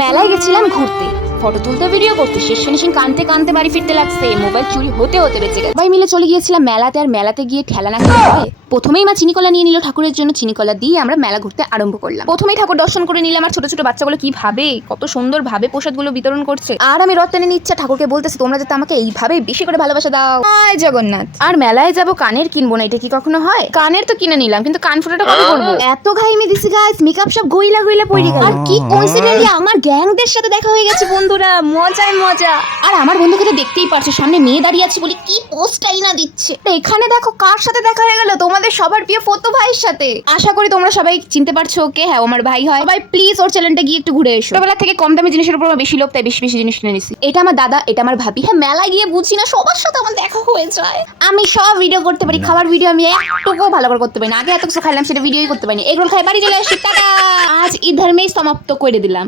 মেলায় গেছিলাম ঘুরতে, ফটো তুলতে, ভিডিও করতে, শেষ ফিনিশিং কানতে কানতে বাড়ি ফিরতে লাগছে, মোবাইল চুরি হতে হতে বেঁচে গেছে। সবাই মিলে চলে গিয়েছিলাম মেলাতে, আর মেলাতে গিয়ে ঠেলা না খেলে হয়। প্রথমেই মা চিনিকলা নিয়ে নিল ঠাকুরের জন্য, চিনিকলা দিয়ে আমরা মেলা ঘুরতে আরম্ভ করলাম। প্রথমেই ঠাকুর দর্শন করে নিলাম, আর ছোট ছোট বাচ্চাগুলো কি ভাবে, কত সুন্দর ভাবে প্রসাদগুলো বিতরণ করছে, আর আমি রথ টেনে নিচ্ছে, ঠাকুরকে বলতেছি তোমরা যাতে আমাকে এইভাবে বেশি করে ভালোবাসা দাও, জয় জগন্নাথ। আর মেলায় যাব কানের কিনবো না, এটা কি কখনো হয়? কানের তো কিনে নিলাম, কিন্তু কান ফোঁটাটা কবে করবো? এত ঘাইমি দিছি গাইস, মেকআপ সব গইলা গইলা পড়ে গেল। আর কি কোইন্সিডেন্টলি আমার গ্যাংদের সাথে দেখা হয়ে গেছে বন্ধুরা, মজায় মজা। আর আমার বন্ধুকে তো দেখতেই পারছো, সামনে মেয়ে দাঁড়িয়ে আছে বলে কি পোস্টাই না দিচ্ছে। এখানে দেখো কার সাথে দেখা হয়ে গেল, তোমাদের সবার প্রিয় ফতো ভাইয়ের সাথে। আশা করি তোমরা সবাই চিনতে পারছো ওকে, হ্যাঁ আমার ভাই হয়। সবাই প্লিজ ওর চ্যানেলটা গিয়ে একটু ঘুরে এসো। ছোটবেলা থেকে কম দামি জিনিসের উপর বেশি লোভ, তাই বেশি বেশি জিনিস কিনে নিছি। এটা আমার দাদা, এটা আমার ভাবি। হ্যাঁ মেলায় গিয়ে বুঝছি না সবার সাথে আমার দেখা হয়ে যায়। আমি সব ভিডিও করতে পারি, খাবার ভিডিও আমি একটুকুও ভালো করে করতে পারি না। আগে এত কিছু খাইলাম, সেটা ভিডিওই করতে পারিনি। এগুলো খাই বাড়ি চলে আসি, টাটা। আজ ইধার মেই সমাপ্ত করে দিলাম।